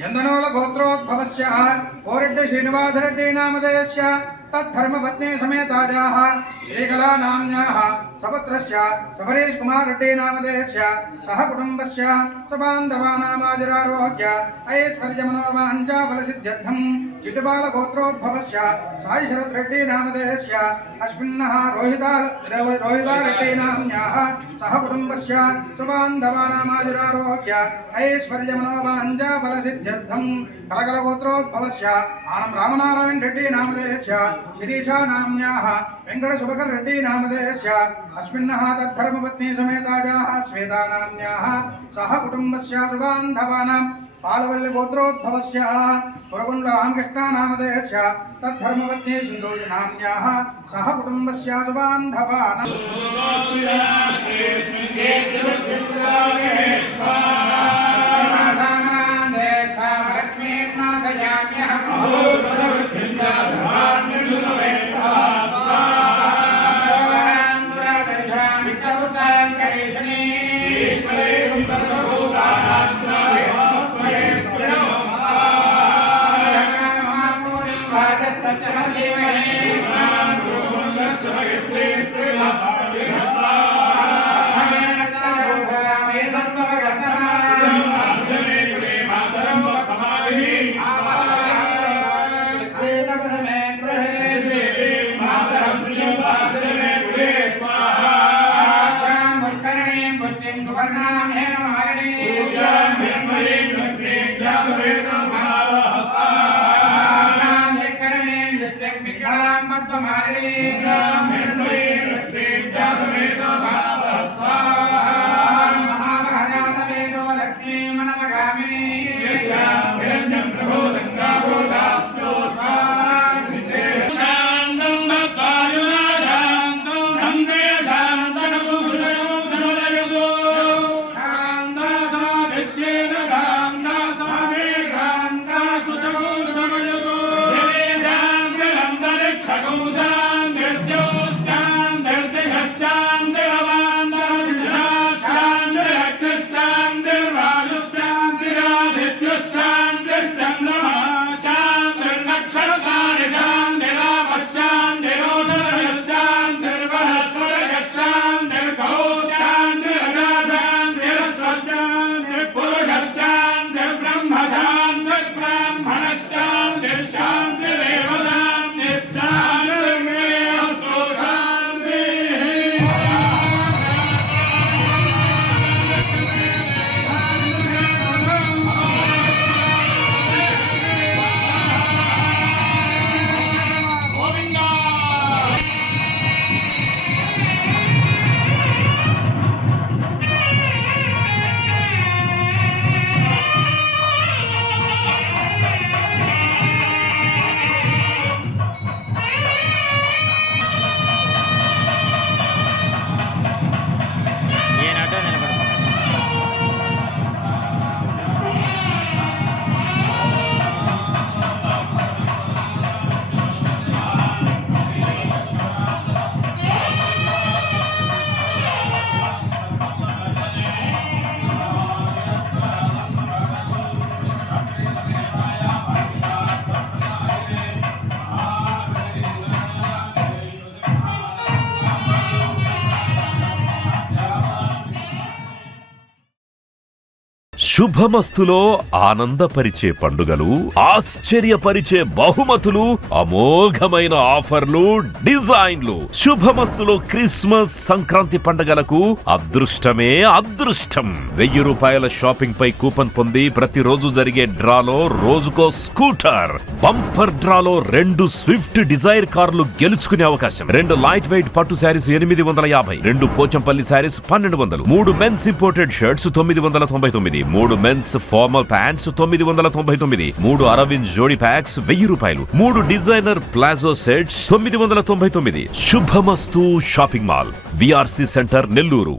यन्दनोल गोत्रोद्भवस्य कोरेड्डी श्रीनिवासरेड्डी नामधेयस्य तद्धर्मपत्नी समेतायाः श्रीकला नाम्न्याः सपुत्रस्य सबरीश कुमार रेड्डी नामधेयस्य सह कुटुम्बस्य स्वबान्धवानामाजिरारोग्य ऐश्वर्यमनोवाञ्छाफलसिद्ध्यर्थं चिट्टिबाल गोत्रोद्भवस्य साई शरद रेड्डी नामधेयस्य अस्मिन्नः रोहिता रेड्डी नाम्न्याः सह कुटुम्बस्य स्वबान्धवानामाजिरारोग्य ऐश्वर्यमनोवाञ्छाफलसिद्ध्यर्थं कलकल गोत्रोद्भवस्य आनं रामनारायण रेड्डी नामधेयस्य शिरीषा नाम्न्याः वेंकट सुभकर रेड्डी नामधेयस्य अस्मिन्नः तद्धर्मपत्नी समेतायाः श्वेता नाम्न्याः सह कुटुम्बस्य सुबान्धवानां पालवल्ली गोत्रोद्भवस्य पुरकुण्ड रामकृष्ण नामधेयस्य तद्धर्मपत्नी सिन्दूरी नाम्न्याः सह कुटुम्बस्य सुबान्धवानां శుభమస్తులో ఆనందపరిచే పండుగలు, ఆశ్చర్యపరిచే బహుమతులు, అమోఘమైన ఆఫర్లు, డిజైన్లు. శుభమస్తులో క్రిస్మస్ సంక్రాంతి పండుగలకు అదృష్టమే అదృష్టం. 1000 రూపాయల షాపింగ్ పై కూపన్ పొంది ప్రతిరోజు జరిగే డ్రాలో రోజుకో స్కూటర్, బంపర్ డ్రాలో 2 స్విఫ్ట్ డిజైర్ కార్లు గెలుచుకునే అవకాశం. 2 లైట్ వెయిట్ పట్టు saris 850, 2 Pochampally saris 1200, 3 men's imported shirts 999, 3 men's formal pants 999, 3 Arvind జోడీ ప్యాక్స్ 1000 రూపాయలు, 3 డిజైనర్ ప్లాజో సెట్స్ 999. శుభమస్తు shopping mall, VRC centre, Nellore.